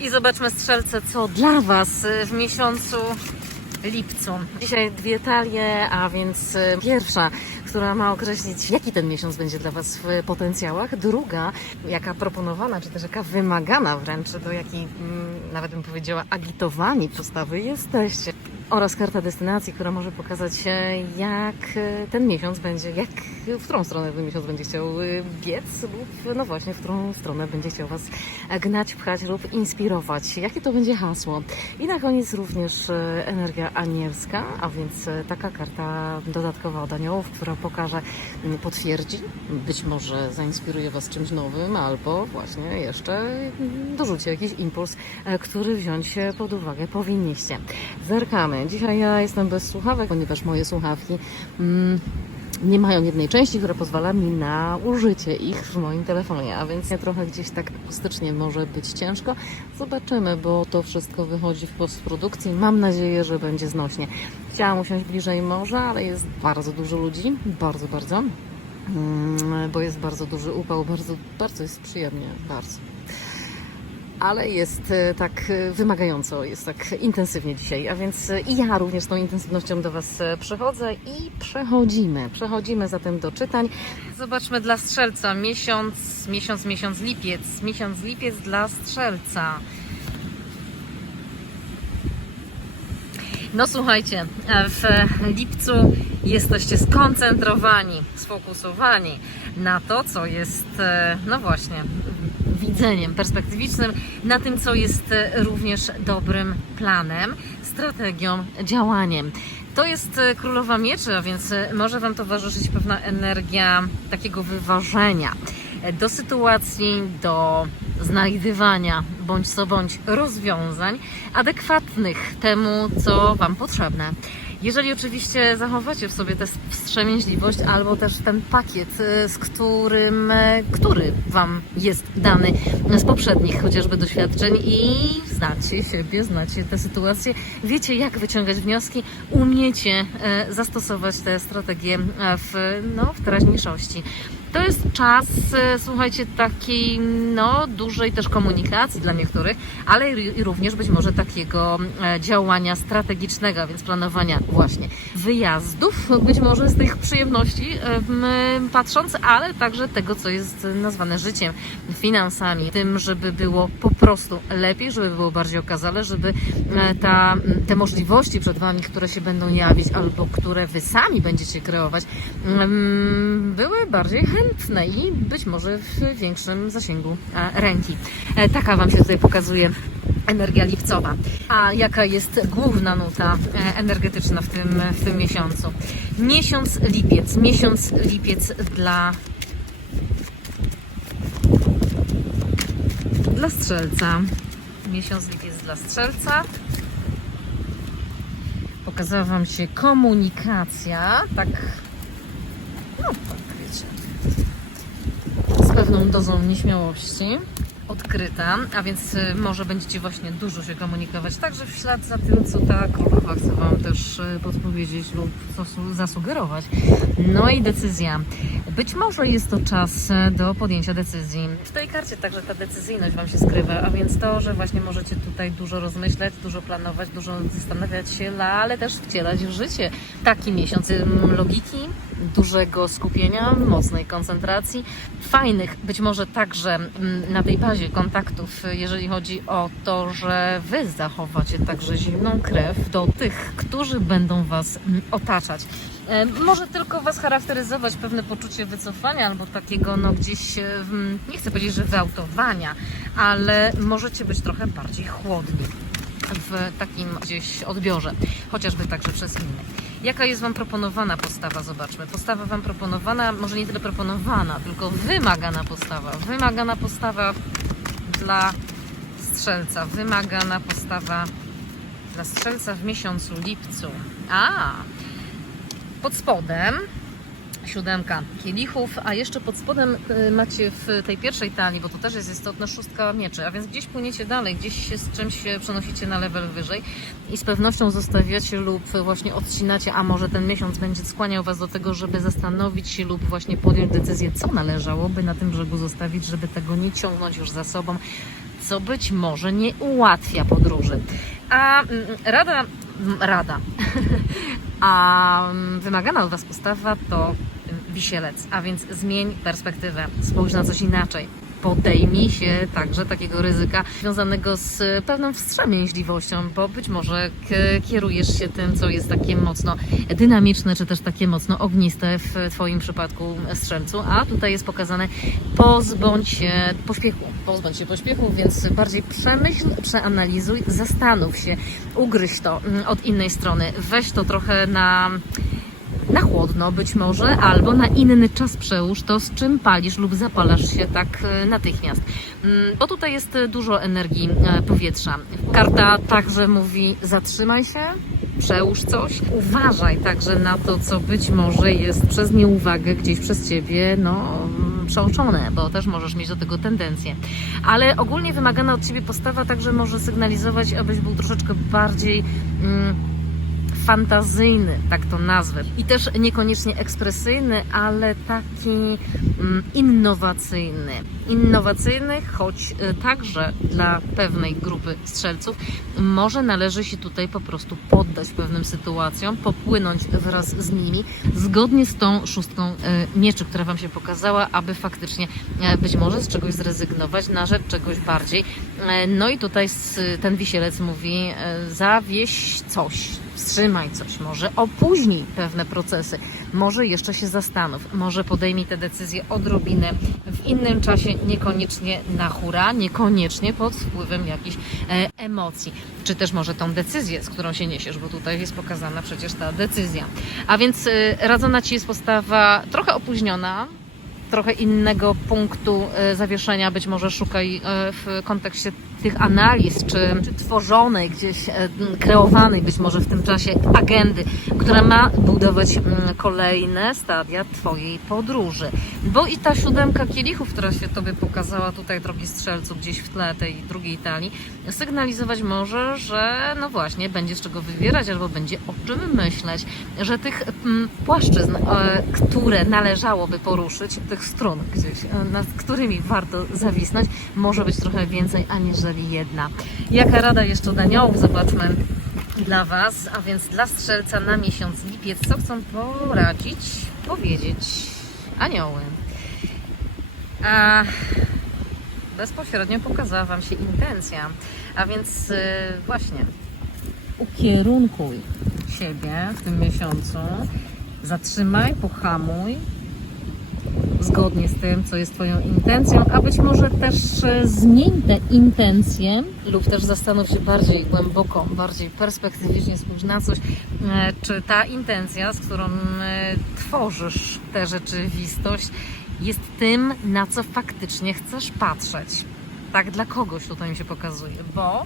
I zobaczmy strzelce, co dla Was y, w miesiącu lipcu. Dzisiaj dwie talie, a więc y, pierwsza, która ma określić, jaki ten miesiąc będzie dla Was w potencjałach. Druga, jaka proponowana, czy też jaka wymagana wręcz, do jakiej mm, nawet bym powiedziała agitowani postawy jesteście. Oraz karta destynacji, która może pokazać jak y, ten miesiąc będzie, jak, w którą stronę ten miesiąc będzie chciał y, biec lub no właśnie, w którą stronę będzie chciał Was gnać, pchać lub inspirować. Jakie to będzie hasło? I na koniec również e, energia anielska, a więc e, taka karta dodatkowa od aniołów, która pokaże, m, potwierdzi, być może zainspiruje Was czymś nowym, albo właśnie jeszcze mm, dorzuci jakiś impuls, e, który wziąć e, pod uwagę powinniście. Zerkamy. Dzisiaj ja jestem bez słuchawek, ponieważ moje słuchawki mm, nie mają jednej części, która pozwala mi na użycie ich w moim telefonie, a więc trochę gdzieś tak akustycznie może być ciężko. Zobaczymy, bo to wszystko wychodzi w postprodukcji. Mam nadzieję, że będzie znośnie. Chciałam usiąść bliżej morza, ale jest bardzo dużo ludzi, bardzo, bardzo, Mm, bo jest bardzo duży upał, bardzo, bardzo jest przyjemnie, bardzo ale jest e, tak e, wymagająco, jest tak intensywnie dzisiaj, a więc e, i ja również z tą intensywnością do Was przychodzę i przechodzimy. Przechodzimy zatem do czytań. Zobaczmy dla strzelca miesiąc, miesiąc, miesiąc lipiec, miesiąc lipiec dla strzelca. No słuchajcie, w lipcu jesteście skoncentrowani, sfokusowani na to, co jest, no właśnie, widzeniem perspektywicznym, na tym, co jest e, również dobrym planem, strategią, działaniem. To jest e, królowa mieczy, a więc e, może Wam towarzyszyć pewna energia takiego wyważenia do sytuacji, do znajdywania bądź co bądź rozwiązań adekwatnych temu, co Wam potrzebne. Jeżeli oczywiście zachowacie w sobie tę wstrzemięźliwość albo też ten pakiet, y, z którym, e, który Wam jest dany z poprzednich chociażby doświadczeń i znacie siebie, znacie tę sytuację, wiecie jak wyciągać wnioski, umiecie e, zastosować te strategie e, w, no, w teraźniejszości. To jest czas, e, słuchajcie, takiej no, dużej też komunikacji dla niektórych, ale i również być może takiego e, działania strategicznego, więc planowania właśnie wyjazdów, być może z tych przyjemności e, patrząc, ale także tego, co jest nazwane życiem, finansami, tym, żeby było po prostu lepiej, żeby było bardziej okazale, żeby e, ta, te możliwości przed Wami, które się będą jawić albo które Wy sami będziecie kreować, były bardziej chętne i być może w większym zasięgu e, ręki. E, Taka Wam się tutaj pokazuje energia lipcowa. A jaka jest główna nuta e, energetyczna w tym, w tym miesiącu? Miesiąc lipiec. Miesiąc lipiec dla dla strzelca. Miesiąc lipiec dla strzelca. Pokazała Wam się komunikacja, tak, no tak wiecie, dozą nieśmiałości odkryta, a więc y, może będziecie właśnie dużo się komunikować, także w ślad za tym, co ta królowa chce Wam też y, podpowiedzieć lub zasu- zasugerować. No i decyzja. Być może jest to czas e, do podjęcia decyzji. W tej karcie także ta decyzyjność Wam się skrywa, a więc to, że właśnie możecie tutaj dużo rozmyślać, dużo planować, dużo zastanawiać się, la- ale też wcielać w życie. Taki miesiąc logiki, dużego skupienia, mocnej koncentracji, fajnych być może także mm, na tej bazie kontaktów, jeżeli chodzi o to, że Wy zachowacie także zimną krew do tych, którzy będą Was mm, otaczać. E, Może tylko Was charakteryzować pewne poczucie wycofania albo takiego, no gdzieś, e, nie chcę powiedzieć, że wyautowania, ale możecie być trochę bardziej chłodni w takim gdzieś odbiorze, chociażby także przez innych. Jaka jest Wam proponowana postawa? Zobaczmy. Postawa Wam proponowana, może nie tyle proponowana, tylko wymagana postawa. Wymagana postawa dla strzelca. Wymagana postawa dla strzelca w miesiącu lipcu. A, pod spodem siódemka kielichów, a jeszcze pod spodem y, macie w tej pierwszej talii, bo to też jest istotna szóstka mieczy, a więc gdzieś płyniecie dalej, gdzieś się z czymś przenosicie na level wyżej i z pewnością zostawiacie lub właśnie odcinacie, a może ten miesiąc będzie skłaniał Was do tego, żeby zastanowić się lub właśnie podjąć decyzję, co należałoby na tym brzegu zostawić, żeby tego nie ciągnąć już za sobą, co być może nie ułatwia podróży. A mm, rada, mm, rada, a mm, wymagana od Was postawa to wisielec, a więc zmień perspektywę, spójrz na coś inaczej. Podejmij się także takiego ryzyka związanego z pewną wstrzemięźliwością, bo być może kierujesz się tym, co jest takie mocno dynamiczne, czy też takie mocno ogniste w Twoim przypadku strzelcu, a tutaj jest pokazane pozbądź się pośpiechu, pozbądź się pośpiechu, więc bardziej przemyśl, przeanalizuj, zastanów się, ugryź to mm, od innej strony, weź to trochę na na chłodno być może, albo na inny czas przełóż to, z czym palisz lub zapalasz się tak e, natychmiast. Mm, Bo tutaj jest e, dużo energii e, powietrza. Karta także mówi zatrzymaj się, przełóż coś. Uważaj także na to, co być może jest przez nieuwagę gdzieś przez Ciebie, no przeoczone, bo też możesz mieć do tego tendencję. Ale ogólnie wymagana od Ciebie postawa także może sygnalizować, abyś był troszeczkę bardziej... Mm, fantazyjny, tak to nazwę. I też niekoniecznie ekspresyjny, ale taki mm, innowacyjny. Innowacyjny, choć y, także dla pewnej grupy strzelców może należy się tutaj po prostu poddać pewnym sytuacjom, popłynąć wraz z nimi, zgodnie z tą szóstką y, mieczy, która Wam się pokazała, aby faktycznie e, być może z czegoś zrezygnować na rzecz czegoś bardziej. E, No i tutaj ten wisielec mówi, e, zawieś coś, wstrzymaj coś, może opóźnij pewne procesy, może jeszcze się zastanów, może podejmij te decyzje odrobinę w innym czasie, niekoniecznie na hura, niekoniecznie pod wpływem jakichś e, emocji, czy też może tą decyzję, z którą się niesiesz, bo tutaj jest pokazana przecież ta decyzja. A więc e, radzona Ci jest postawa trochę opóźniona, trochę innego punktu e, zawieszenia, być może szukaj w kontekście tych analiz, czy, czy tworzonej gdzieś, e, kreowanej być może w tym czasie agendy, która ma budować m, kolejne stadia Twojej podróży. Bo i ta siódemka kielichów, która się Tobie pokazała tutaj, drogi strzelcu, gdzieś w tle tej drugiej talii, sygnalizować może, że no właśnie, będzie z czego wybierać, albo będzie o czym myśleć, że tych mm, płaszczyzn, e, które należałoby poruszyć, tych strun gdzieś, e, nad którymi warto zawisnąć, może być trochę więcej aniżeli jedna. Jaka rada jeszcze od aniołów? Zobaczmy dla Was, a więc dla strzelca na miesiąc lipiec, co chcą poradzić, powiedzieć anioły. A bezpośrednio pokazała Wam się intencja, a więc y, właśnie ukierunkuj siebie w tym miesiącu, zatrzymaj, pohamuj, zgodnie z tym, co jest Twoją intencją, a być może też e, zmień te intencje lub też zastanów się bardziej głęboko, bardziej perspektywicznie, spójrz na coś, e, czy ta intencja, z którą e, tworzysz tę rzeczywistość, jest tym, na co faktycznie chcesz patrzeć. Tak, dla kogoś tutaj mi się pokazuje, bo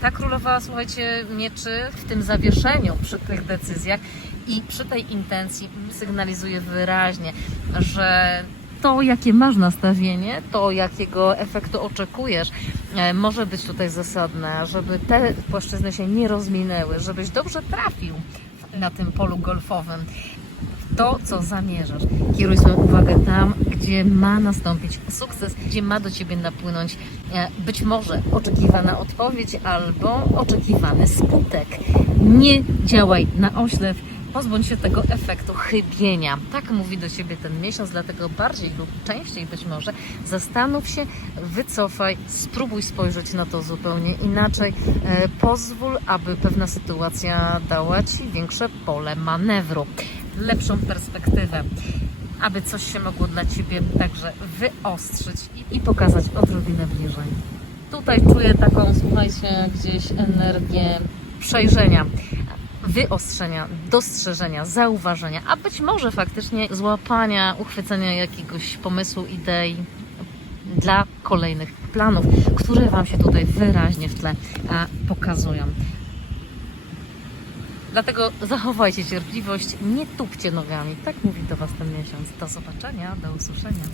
ta królowa, słuchajcie, mieczy w tym zawieszeniu przy tych decyzjach i przy tej intencji sygnalizuje wyraźnie, że to, jakie masz nastawienie, to, jakiego efektu oczekujesz, e, może być tutaj zasadne, żeby te płaszczyzny się nie rozminęły, żebyś dobrze trafił na tym polu golfowym to, co zamierzasz. Kieruj swoją uwagę tam, gdzie ma nastąpić sukces, gdzie ma do ciebie napłynąć e, być może oczekiwana odpowiedź albo oczekiwany skutek. Nie działaj na oślep. Pozbądź się tego efektu chybienia. Tak mówi do ciebie ten miesiąc, dlatego bardziej lub częściej być może zastanów się, wycofaj, spróbuj spojrzeć na to zupełnie inaczej. E, pozwól, aby pewna sytuacja dała ci większe pole manewru lepszą perspektywę, aby coś się mogło dla Ciebie także wyostrzyć i pokazać odrobinę bliżej. Tutaj czuję taką, słuchajcie, gdzieś energię przejrzenia, wyostrzenia, dostrzeżenia, zauważenia, a być może faktycznie złapania, uchwycenia jakiegoś pomysłu, idei dla kolejnych planów, które Wam się tutaj wyraźnie w tle a, pokazują. Dlatego zachowajcie cierpliwość, nie tupcie nogami. Tak mówi do Was ten miesiąc. Do zobaczenia, do usłyszenia.